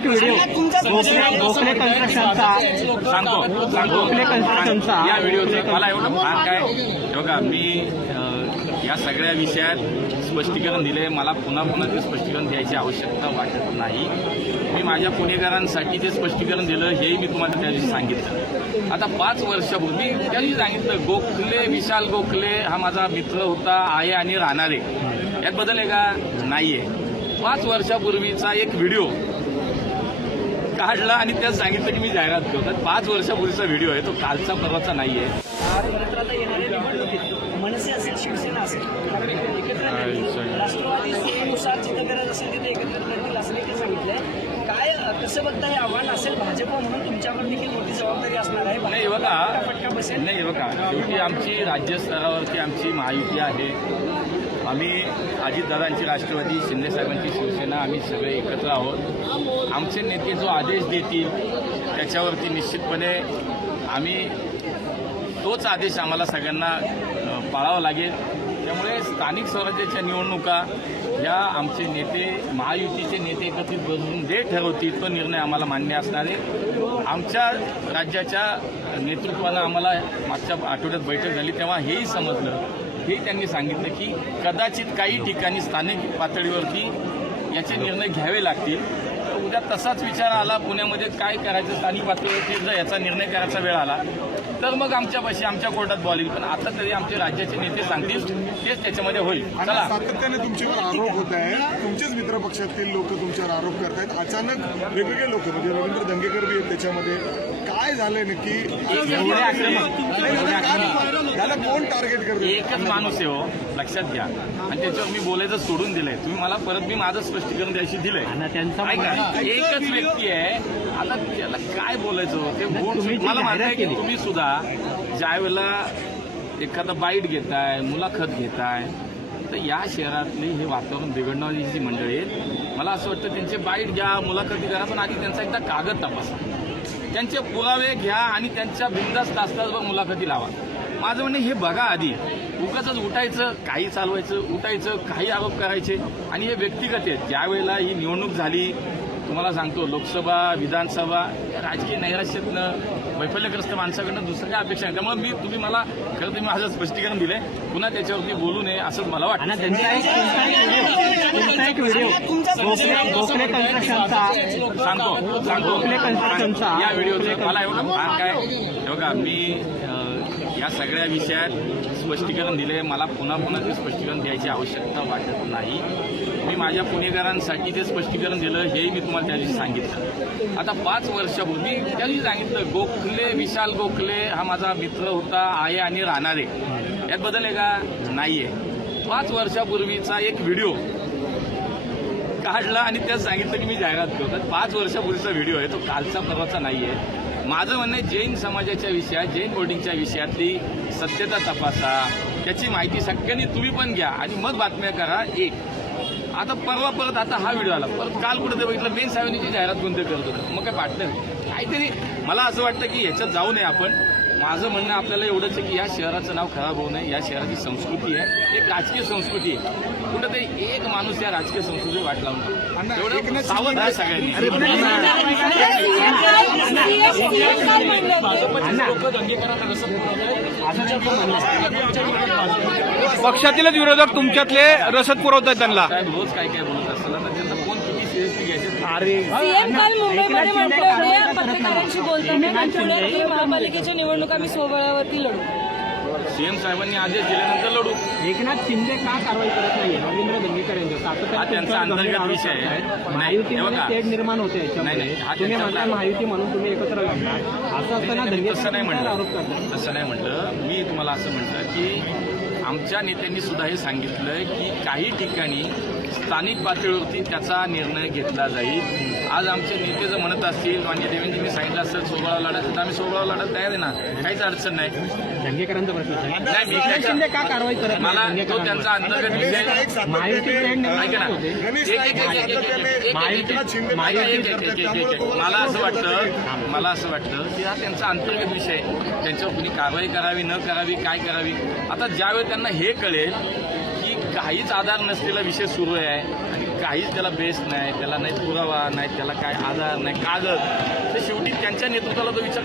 एक व्हिडिओ गोखले कन्स्ट्रक्शनचा सांगतो. सांगतो. गोखले कन्स्ट्रक्शनचा या व्हिडिओचं मला एवढं भान काय बघा मी या सगळ्या विषयात स्पष्टीकरण दिले मला पुन्हा पुन्हा ते स्पष्टीकरण द्यायची आवश्यकता वाटत नाही. मी माझ्या पुणेकरांसाठी ते स्पष्टीकरण दिलं हेही मी तुम्हाला त्या दिवशी सांगितलं. आता पाच वर्षापूर्वी त्या दिवशी सांगितलं गोखले विशाल गोखले हा माझा मित्र होता आहे आणि राहणार. आहे यात बदल आहे का? नाहीये. पाच वर्षापूर्वीचा एक व्हिडिओ काढला आणि त्यात सांगितलं की मी जाहिरात करतो. पाच वर्षापूर्वीचा व्हिडिओ आहे तो कालचा परवाचा नाही आहे काय कसं बघताय आव्हान असेल भाजप म्हणून तुमच्यावर देखील मोठी जबाबदारी असणार आहे? नाही बघा. नाही आमची राज्य स्तरावरची आमची महायुती आहे. आम्ही अजितदादांची राष्ट्रवादी शिंदेसाहेबांची शिवसेना आम्ही सगळे एकत्र आहोत. आमचे नेते जो आदेश देतील त्याच्यावरती निश्चितपणे आम्ही तोच आदेश आम्हाला सगळ्यांना पाळावा लागेल. त्यामुळे स्थानिक स्वराज्याच्या निवडणुका या आमचे नेते महायुतीचे नेते एकत्रित बसून जे ठरवतील तो निर्णय आम्हाला मान्य असणार आहे. आमच्या राज्याच्या नेतृत्वानं आम्हाला मागच्या आठवड्यात बैठक झाली तेव्हा हेही समजलं हे त्यांनी सांगितलं की कदाचित काही ठिकाणी स्थानिक पातळीवरती याचे निर्णय घ्यावे लागतील. उद्या तसाच विचार आला पुण्यामध्ये काय करायचं स्थानिक पातळीवरती जर याचा निर्णय करायचा वेळ आला तर मग आमच्यापाशी आमच्या कोर्टात बॉल येईल पण आता तरी आमचे राज्याचे नेते सांगतील तेच त्याच्यामध्ये होईल. चला. सातत्याने तुमच्यावर आरोप होत आहे तुमचेच मित्र पक्षातील लोक तुमच्यावर आरोप करतायत. अचानक वेगवेगळे लोक म्हणजे रवींद्र दंगेकर बी आहेत त्याच्यामध्ये. काय झालंय नक्की? त्याला कोण टार्गेट करते एकच माणूस आहे हो लक्षात घ्या. आणि त्याच्यावर मी बोलायचं सोडून दिलंय. तुम्ही मला परत मी माझं स्पष्टीकरण द्यायची दिलंय. आणि त्यांचा एकच व्यक्ती आहे. आता त्याला काय बोलायचं? ते बोल मला माहिती आहे की. तुम्ही सुद्धा ज्या वेळेला एखादा बाईट घेताय मुलाखत घेताय तर या शहरातली हे वातावरण बिघडणारी जी मंडळी आहेत मला असं वाटतं त्यांचे बाईट घ्या मुलाखती करा पण आधी त्यांचा एकदा कागद तपासा. त्यांचे पुरावे घ्या आणि त्यांच्या बिंदास तासतासभर मुलाखती लावा. माझं म्हणणं हे बघा आधी. उगाच उठायचं काही चालवायचं उठायचं काही आरोप करायचे. आणि हे व्यक्तिगत आहेत. ज्या वेळेला ही निवडणूक झाली तुम्हाला सांगतो लोकसभा विधानसभा राजकीय नैराश्यातनं वैफल्यग्रस्त माणसाकडनं दुसरं काय अपेक्षा नाही त्यामुळे मी तुम्ही मला खरं तुम्ही माझं स्पष्टीकरण दिलंय. पुन्हा त्याच्यावरती बोलू नये असंच मला वाटतं. व्हिडिओ व्हिडिओ सांगतो सांगतो. या व्हिडिओचं मला एवढं भान काय बघा मी या सगळ्या विषयात स्पष्टीकरण दिले मला पुन्हा पुन्हा ते स्पष्टीकरण द्यायची आवश्यकता वाटत नाही. मी माझ्या पुणेकरांसाठी ते स्पष्टीकरण दिलं हेही मी तुम्हाला त्या दिवशी सांगितलं. आता पाच वर्षापूर्वी त्या दिवशी सांगितलं गोखले विशाल गोखले हा माझा मित्र होता आहे आणि राहणारे आहे. यात बदल आहे का? नाहीये. पाच वर्षापूर्वीचा एक व्हिडिओ काढला आणि त्यात सांगितलं की मी जाहिरात करतो. पाच वर्षापूर्वीचा व्हिडिओ आहे तो कालचा परवाचा नाही आहे माझं म्हणणं आहे जैन समाजाच्या विषयात जैन बोर्डिंगच्या विषयातली सत्यता तपासा. त्याची माहिती सगळ्यांनी तुम्ही पण घ्या आणि मग बातम्या करा एक. आता परवा परत आता हा व्हिडिओ आला. परत काल कुठे बघितलं मेन साहेबांची जाहिरात कोणते करत होतं. मग काय पार्टनर काहीतरी मला असं वाटतं की ह्याच्यात जाऊ नये आपण. माझं म्हणणं आपल्याला एवढंच आहे की या शहराचं नाव खराब होऊ नये या शहराची संस्कृती आहे एक राजकीय संस्कृती आहे कुठंतरी एक माणूस या राजकीय संस्कृती वाट लावून. तेवढं सावध आहे सगळ्यांनी भाजपचे लोक दंगेकरांना रसद पक्षातीलच विरोधक तुमच्यातले रसद पुरवतात त्यांना रोज काय काय बोलत असताना त्यांना कोण सीएम काल मुंबईमध्ये म्हटले होते पत्रकारांशी बोलताना की पुण्यातील महापालिकेच्या निवडणूक आम्ही सोबळावरती लढू. सीएम साहेबांनी आदेश दिल्यानंतर लढू. एकनाथ शिंदे का कारवाई करत नाहीये? रवींद्र दंगेकर सातत्याने त्यांचा अंतर्गत विषय आहे. महायुतीमध्ये. तेढ निर्माण होते नाही, याच्यामध्ये नाही, हा तुम्ही म्हणता. महायुती म्हणून तुम्ही एकत्र असं असताना तसं नाही म्हटलं करतात तसं नाही म्हटलं मी तुम्हाला असं म्हटलं की आमच्या नेत्यांनी सुद्धा हे सांगितलं की काही ठिकाणी स्थानिक पातळीवरती त्याचा निर्णय घेतला जाईल. आज आमचे नेते जर म्हणत असतील म्हणजे देवेंद्रजींनी सांगितलं असेल सोबळाव लढायचं तर आम्ही सोबळाव लढत तयार आहे ना काहीच अडचण नाही दंगेकरांचा प्रश्न आहे. नाही मी एकनाथ शिंदे का कारवाई करत नाही मला तो? त्यांचा अंतर्गत विषय महायुती तेढ निर्माण ऐका ना होते गणेश एक- एक- एक- एक- एक- एक- एक- एक- महायुती- एक- शिंदे महायुती- एक- एक- करतात, एक- एक- त्यामुळे एक- तुम्हाला मला असं वाटतं मला असं वाटतं की हा त्यांचा अंतर्गत विषय आहे. त्यांच्यावर कुणी कारवाई करावी न करावी काय करावी आता ज्यावेळी त्यांना हे कळेल की काहीच आधार नसलेला विषय सुरू आहे आणि काहीच त्याला बेस नाही त्याला नाही पुरावा नाही त्याला काय आधार नाही कागद. तर शेवटी त्यांच्या नेतृत्वाला तो विचार